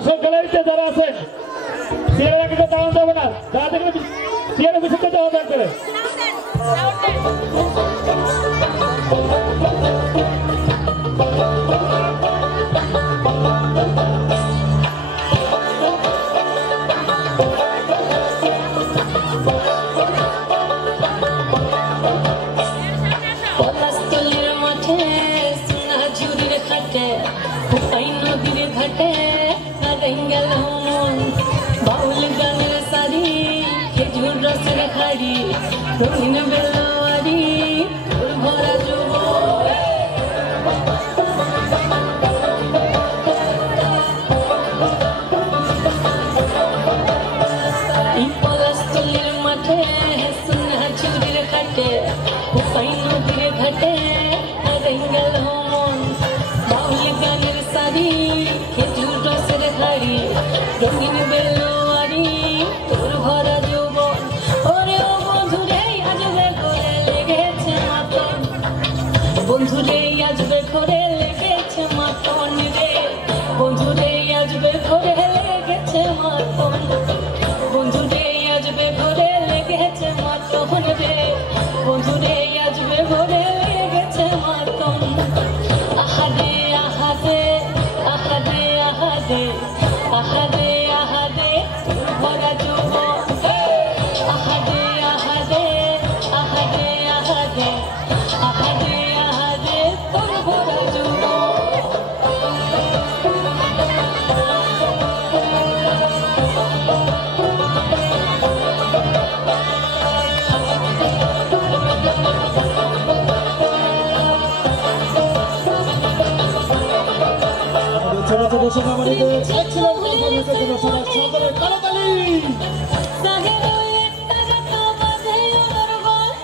দর্শক গ্যালারিতে যারা আছেন চেয়ারে কিন্তু দাঁড়ানো যাবে না, যারা দেখলে চেয়ারে বসে যেতে হবে একবারে। बाउल गाने सारी खेजूर रस खाड़ी रंगीन बेलवारी भरा जुब पलस्तुलिर माठे सुना चूरिर खाटे हुसैन नदीर घाटे रंगल मन बाउल गाने सारी खेजूर रस खाड़ी रंगीन बेलवारी তোর ভরা যৌবন ওরে ও বন্ধুরে আজবে করে লেগেছে মাতন বন্ধুরে আজবে করে লেগেছে মাতন রে বন্ধুরে আজবে করে লেগেছে মাতন বন্ধুরে আজবে করে লেগেছে মাতন রে বন্ধুরে আজবে করে লেগেছে মাতন আহাদে আহাদে আহাদে আহাদে আহাদে আহাদে ভরা যৌবন আহাদে আহাদে আহাদে আহাদে আহাদে আহাদে তোর ভরা যৌবন দর্শক আমাদের কালাতালি সাগরে একটা গাতা বাজে ওর গল